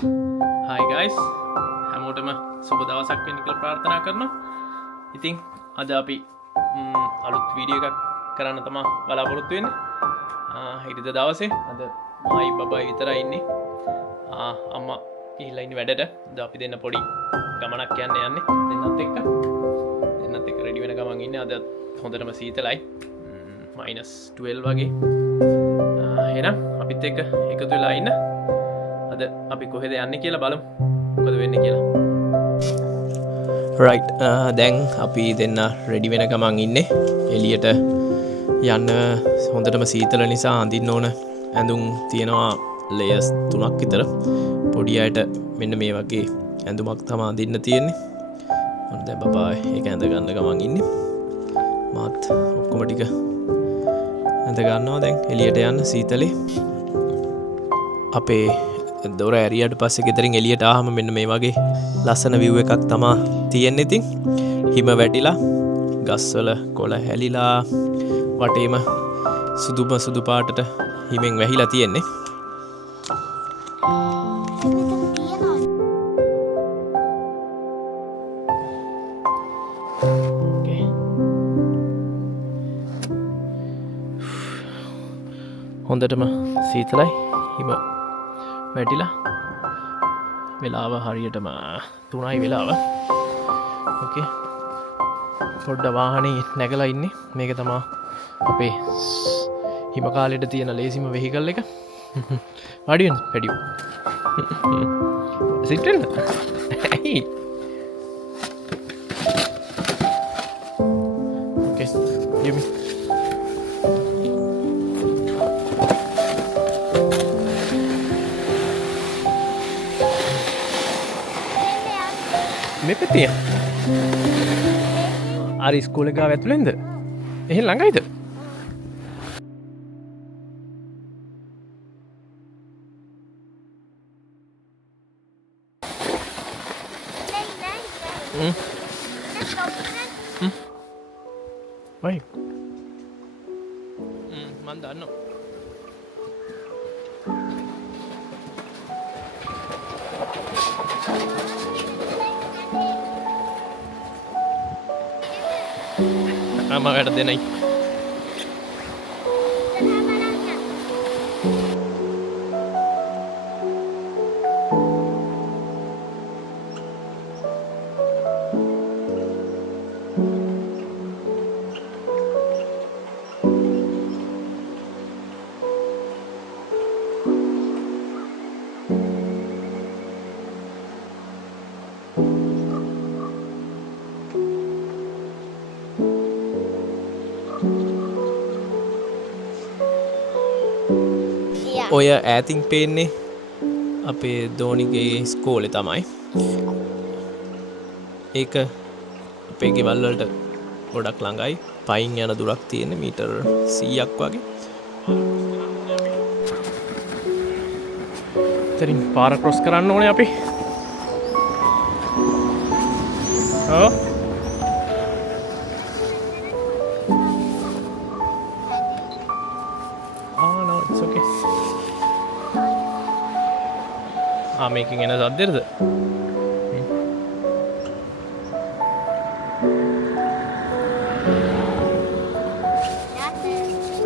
Hi guys, හැමෝටම සුබ දවසක් වෙන්න කියලා ප්‍රාර්ථනා කරනවා. ඉතින් අද අපි අලුත් වීඩියෝ එකක් කරන්න තමයි බලාපොරොත්තු වෙන්නේ. ඉරිද දවසේ අද මයි බබයි විතරයි ඉන්නේ. අම්මා ගිහිල්ලා ඉන්නේ වැඩට. අද අපි දෙන්න පොඩි ගමනක් යන්නේ දෙන්නත් එක්ක. දෙන්නත් එක්ක රෙඩි වෙන ගමන් ඉන්නේ. අද හොඳටම සීතලයි. -12 වගේ. එහෙනම් අපිත් එක්ක එකතු වෙලා ඉන්න. අද අපි කොහෙද යන්නේ කියලා බලමු. මොකද වෙන්නේ කියලා. right දැන් අපි දෙන්න රෙඩි වෙන ගමන් ඉන්නේ. එළියට යන්න හොඳටම සීතල නිසා අඳින්න ඕන ඇඳුම් තියෙනවා ලේයර්ස් 3ක් විතර. පොඩි අයට මෙන්න මේ වගේ ඇඳුමක් තමයි අඳින්න තියෙන්නේ. මොන දැන් බබා ඒක ඇඳ ගන්න ගමන් ඉන්නේ. මාත් ඔක්කොම ටික ඇඳ ගන්නවා දැන් එළියට යන්න සීතලේ. අපේ දොර ඇරියට පස්සේ ගෙදරින් එළියට ආවම මෙන්න මේ වගේ ලස්සන view එකක් තමයි තියෙන්නේ. ඉතින් හිම වැටිලා ගස්වල කොළ හැලිලා වටේම සුදු පාටට හිමෙන් වැහිලා තියෙන්නේ. හොඳටම සීතලයි හිම වැටිලා වෙලාව හරියටම 3යි වෙලාව. ඕකේ පොඩ්ඩ වාහනේ නැගලා ඉන්නේ. මේක තමයි අපේ හිම කාලෙට තියෙන ලේසිම වෙහිකල් එක. වාඩි වෙන්න පැඩියෝ. සිට් වෙන්න. ඇයි? ඕකේ යමි. මෙපෙතිය අර ස්කෝල ගාව ඇතුළෙන්ද එහෙ ළඟයිද? වයි මන් දන්නවා. අම්මකට දෙනයි. ඔය ඈතින් පේන්නේ අපේ දෝනිගේ ස්කෝලේ තමයි. ඒක අපේ ගෙවල් වලට ගොඩක් ළඟයි. පයින් යන දුරක් තියෙන මීටර් 100ක් වගේ. ඉතින් පාර ක්‍රොස් කරන්න ඕනේ අපි. ඔව් මේකින් එන සද්දෙද?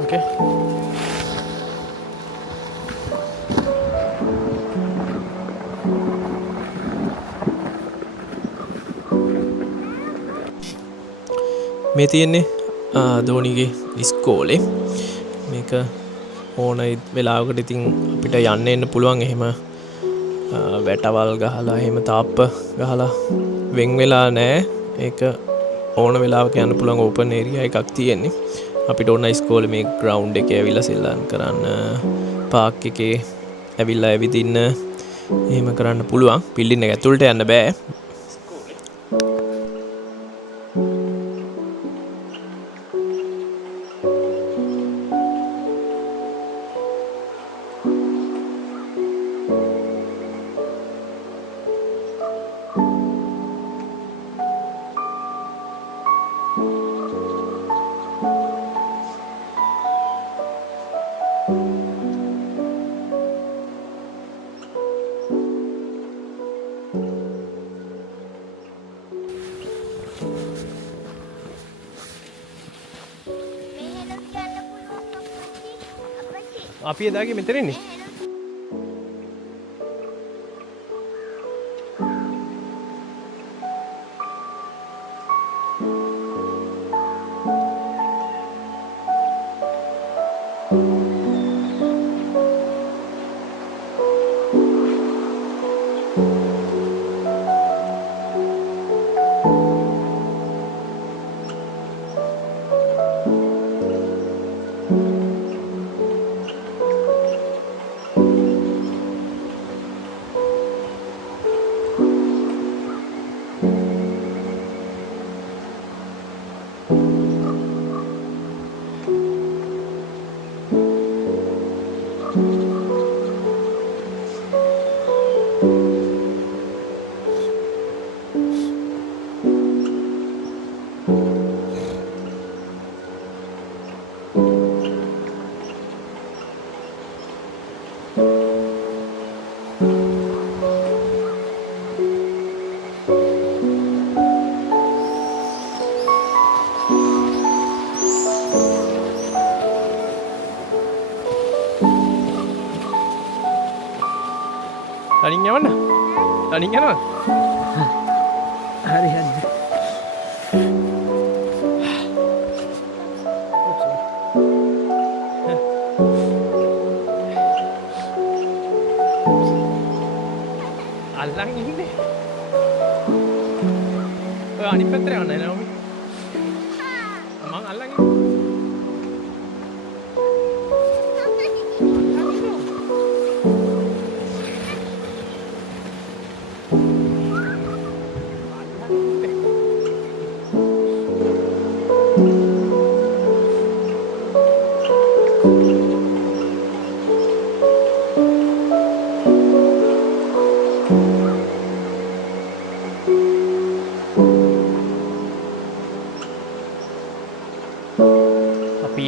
ඕකේ. මේ තියෙන්නේ දෝනිගේ ඉස්කෝලේ. මේක ඕන වෙලාවකට ඉතින් අපිට යන්න එන්න පුළුවන්. එහෙම වැටවල් ගහලා එහෙම තාප්ප ගහලා වෙන් වෙලා නෑ. ඒක ඕන වෙලාවක යන්න පුළුවන් ඕපන් ඒරියා එකක් තියෙන්නේ. අපිට ඕන ඉස්කෝලේ මේ ග්‍රවුන්ඩ් එකේ ඇවිල්ලා සෙල්ලම් කරන්න, පාක් එකේ ඇවිල්ලා ඇවිදින්න එහෙම කරන්න පුළුවන්. බිල්ඩින් එක ඇතුළට යන්න බෑ. අපි එදාගේ මෙතන ඉන්නේ. Tadi mana? Tadi mana? Hari hari. Alang ini. Oh, ani petre mana ni Naomi? Amang alang ini. අපි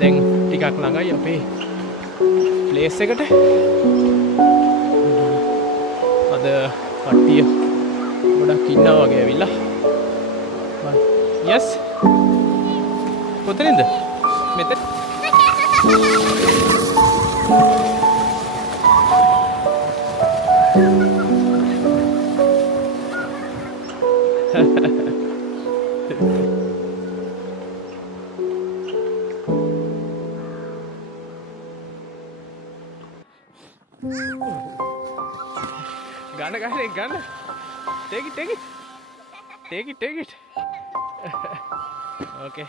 දැන් ටිකක් ළඟයි අපේ ප්ලේස් එකට. අද කට්ටිය ගොඩක් ඉන්නවා වගේ ඇවිල්ලා. යස්. කොතනින්ද? මෙතන. Gana. Take it. Okay.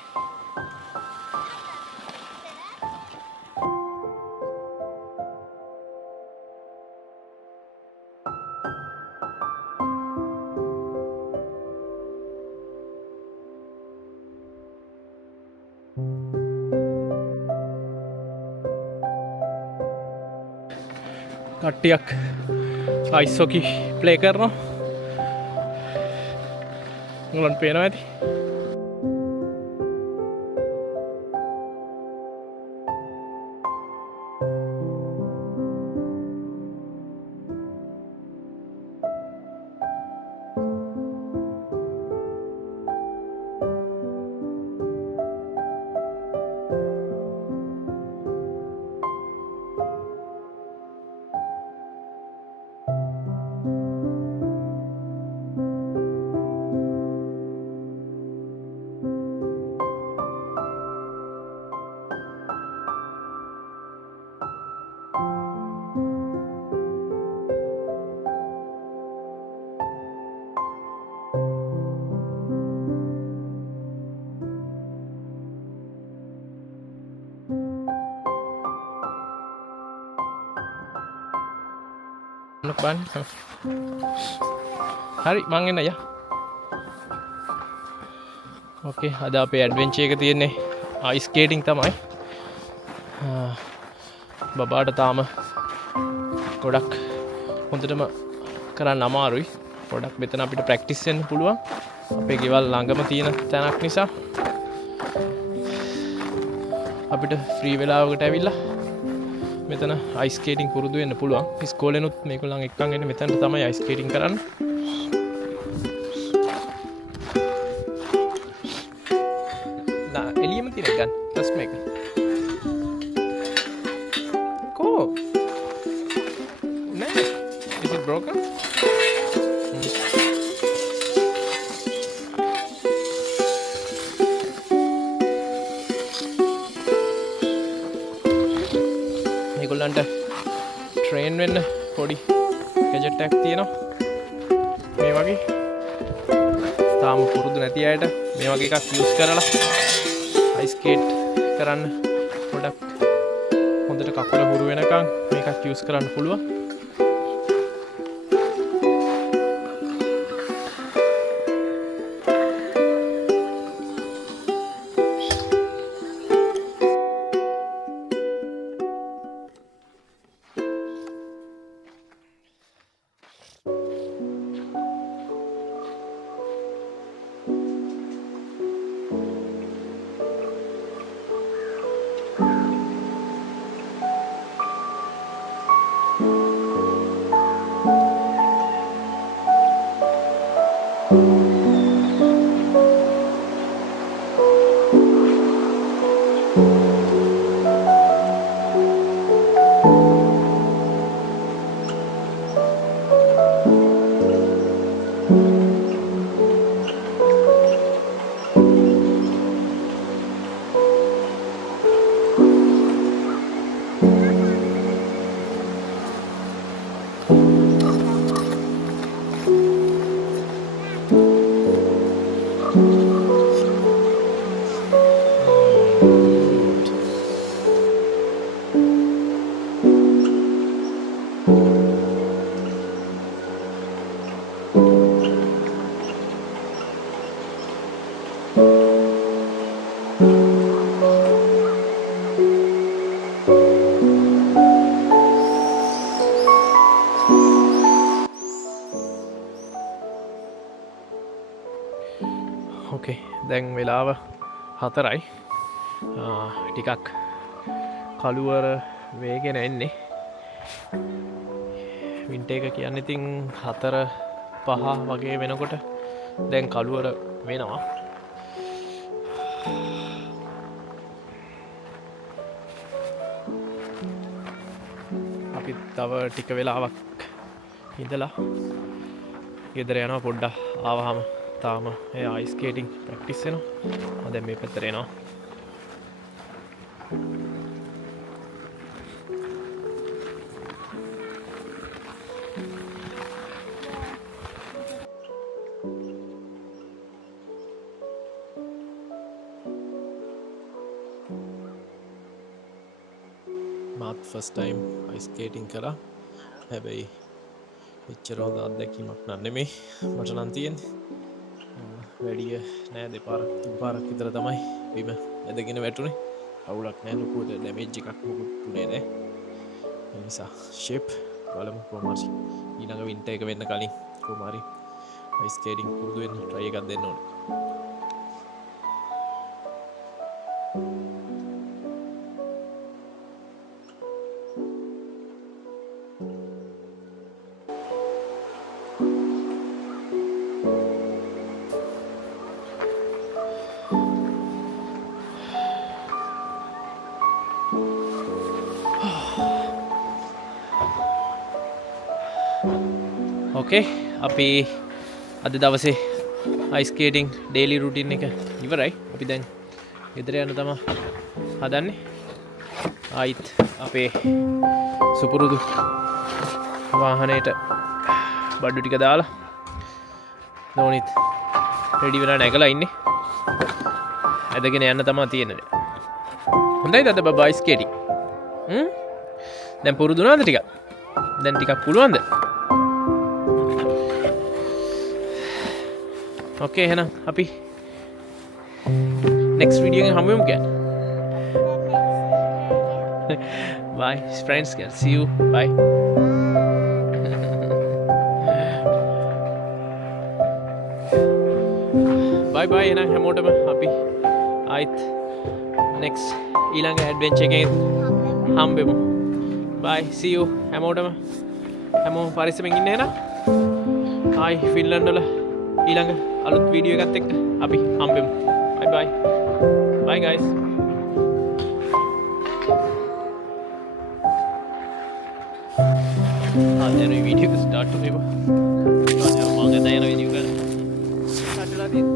කට්ටියක් අයිස් හොකි ප්ලේ කරනවා. උගලන්ට පේනවා ඇති. Ban. Hari මං එන්න යා. ඕකේ අද අපේ ඇඩ්වෙන්චර් එක තියෙන්නේ අයිස් ස්කේටින් තමයි. බබාට තාම ගොඩක් හොඳටම කරන්න අමාරුයි. ගොඩක් මෙතන අපිට ප්‍රැක්ටිස් වෙන්න පුළුවන්. අපේ ගෙවල් ළඟම තියෙන තැනක් නිසා අපිට ෆ්‍රී වෙලාවකට ඇවිල්ලා මෙතන අයිස් ස්කේටින් පුරුදු වෙන්න පුළුවන්. ඉස්කෝලේනුත් මේගොල්ලන් එක්කන් එන්නේ මෙතනට තමයි අයිස් ස්කේටින් කරන්නේ. නා එළියම තියෙන ගන්න ටස් මේක. broken? මේගොල්ලන්ට ට්‍රේන් වෙන්න පොඩි ගැජට් එකක් තියෙනවා. මේ වගේ තාම පුරුදු නැති අයට මේ වගේ එකක් යූස් කරලා අයිස් ස්කේට් කරන්න පොඩක් හොඳට කකුල හුරු වෙනකන් මේකක් යූස් කරන්න පුළුවන්. ඕකේ දැන් වෙලාව 4යි. ටිකක් කළුවර වේගෙන එන්නේ. වින්ටර් එක කියන්නේ ඉතින් 4-5 වගේ වෙනකොට දැන් කළුවර වෙනවා. අපි තව ටික වෙලාවක් ඉඳලා ගෙදර යනවා. පොඩ්ඩක් ආවහම තාම ඒ අයිස් ස්කේටිං ප්‍රැක්ටිස් වෙනවා. දැන් මේ පැත්තට එනවා. මාත් ෆස්ට් ටයිම් අයිස් ස්කේටිං කළා. හැබැයි එච්චර හොඳ අත්දැකීමක් නෙමෙයි මට නම් තියෙන්නේ. වැඩිය නෑ දෙපාරක් තුන්පාරක් විතර තමයි බිම ඇදගෙන වැටුනේ. අවුලක් නෑ, ලොකුවට ඩැමේජ් එකක් මොකුත් උනේ නෑ. ඒ නිසා ෂේප් බලමු කොහොම හරි ඊළඟ වින්ටර් එක වෙන්න කලින් කොහොම හරි අයිස් ස්කේටිං පුරුදු වෙන්න try එකක් දෙන්න ඕනේ. ඕකේ අපි අද දවසේ අයිස් ස්කේටිං ඩේලි රුටින් එක ඉවරයි. අපි දැන් ගෙදර යන්න තමයි හදන්නේ. ආයිත් අපේ සුපුරුදු වාහනේට බඩු ටික දාලා නෝනිත් රෙඩි වෙලා නැගලා ඉන්නේ. ඇදගෙන යන්න තමයි තියෙන්නේ. හොඳයිද අද බබා අයිස් ස්කේටිං? දැන් පුරුදු වුණාද ටිකක්? දැන් ටිකක් පුළුවන්ද? ඕකේ එහෙනම් අපි next video එකෙන් හමු වෙමු කියන්නේ. Bye friends, see you. Bye. Bye bye එහෙනම් හැමෝටම අපි ආයිත් next ඊළඟ adventure එකෙන් හම්බෙමු. Bye, see you හැමෝටම. හැමෝම පරිස්සමෙන් ඉන්න එහෙනම්. ආයි ෆින්ලන්ඩ් වල ඊළඟ අලුත් වීඩියෝ එකත් එක්ක අපි හම්බෙමු. Bye bye. Bye guys. දැන් මේ වීඩියෝ එක ස්ටාර්ට් වෙනවා. මම දැන් යන වීඩියෝ එක ස්ටාර්ට් වෙලා තියෙනවා.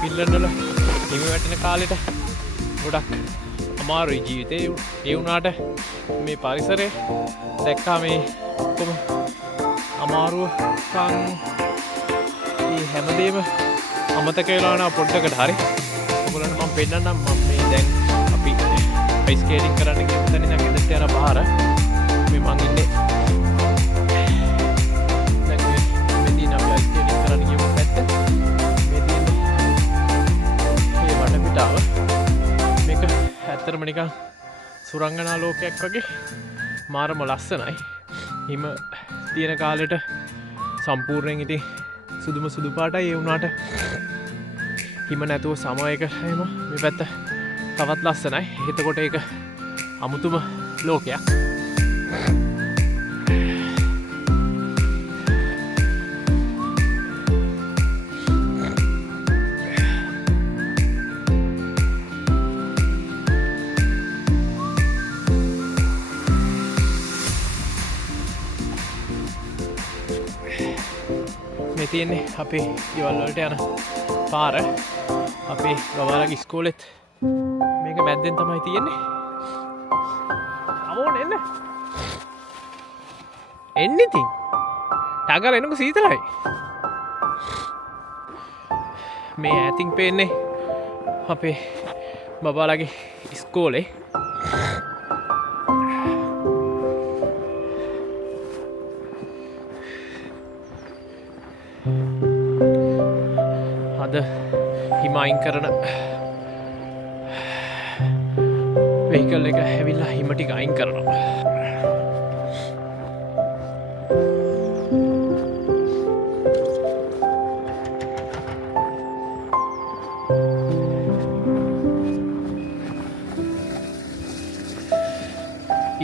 ෆින්ලන්ඩ් වල හිම වැටෙන කාලෙට ගොඩක් අමාරුයි ජීවිතේ. ඒ වුණාට මේ පරිසරය දැක්කා මේ ඔක්කොම අමාරුවකම් මේ හැමදේම අමතක වෙලා යනවා පොඩ්ඩකට හරි. ඔයගොල්ලන්ට මම පෙන්නන්නම්. මම මේ දැන් අපි අයිස් ස්කේටිංగ్ කරන්න ගිය තැන ඉඳන් ගෙදරට යන පාර මේ මං ඉන්නේ. දැන් මේ මෙතන අපි අයිස් ස්කේටිංగ్ කරන්න ගිය පැත්ත මේ තියෙන්නේ මේ වටපිටාව. මේක ඇත්තටම නිකන් සුරංගනා ලෝකයක් වගේ මාරම ලස්සනයි. හිම තියෙන කාලෙට සම්පූර්ණයෙන් ඉතින් සුදුම සුදු පාටයි. ඒ වුණාට හිම නැතුව සමයක එහෙම මේ පැත්ත තවත් ලස්සනයි. එතකොට ඒක අමුතුම ලෝකයක්. මේ තියෙන්නේ අපේ ගෙවල් වලට යන පාර. අපේ ගවාලගේ ඉස්කෝලෙත් මේක මැද්දෙන් තමයි තියෙන්නේ. අමෝන් එන්න. එන්න ඉතින්. ටගර එනකො සීතලයි. මේ ඈතින් පේන්නේ අපේ බබාලගේ ඉස්කෝලේ. අද හිමයින් කරන වෙහිකල් එක ඇවිල්ලා හිම ටික අයින් කරනවා.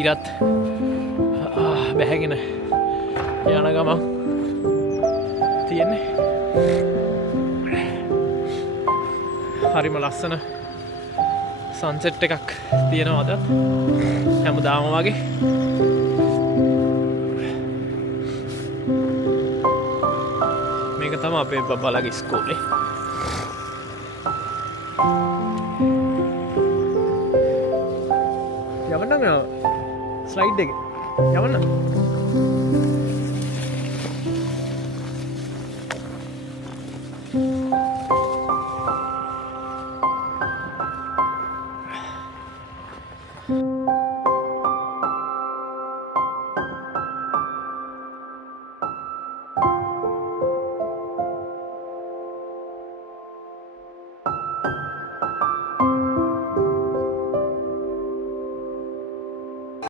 ඉරත් බැහැගෙන යන ගමන් තියෙන්නේ හරිම ලස්සන සන්සෙට් එකක් තියෙනවා අදත් හැමදාම වගේ. මේක තමයි අපේ බබාලගේ ඉස්කෝලේ. යවන්න ස්ලයිඩ් එක යවන්න.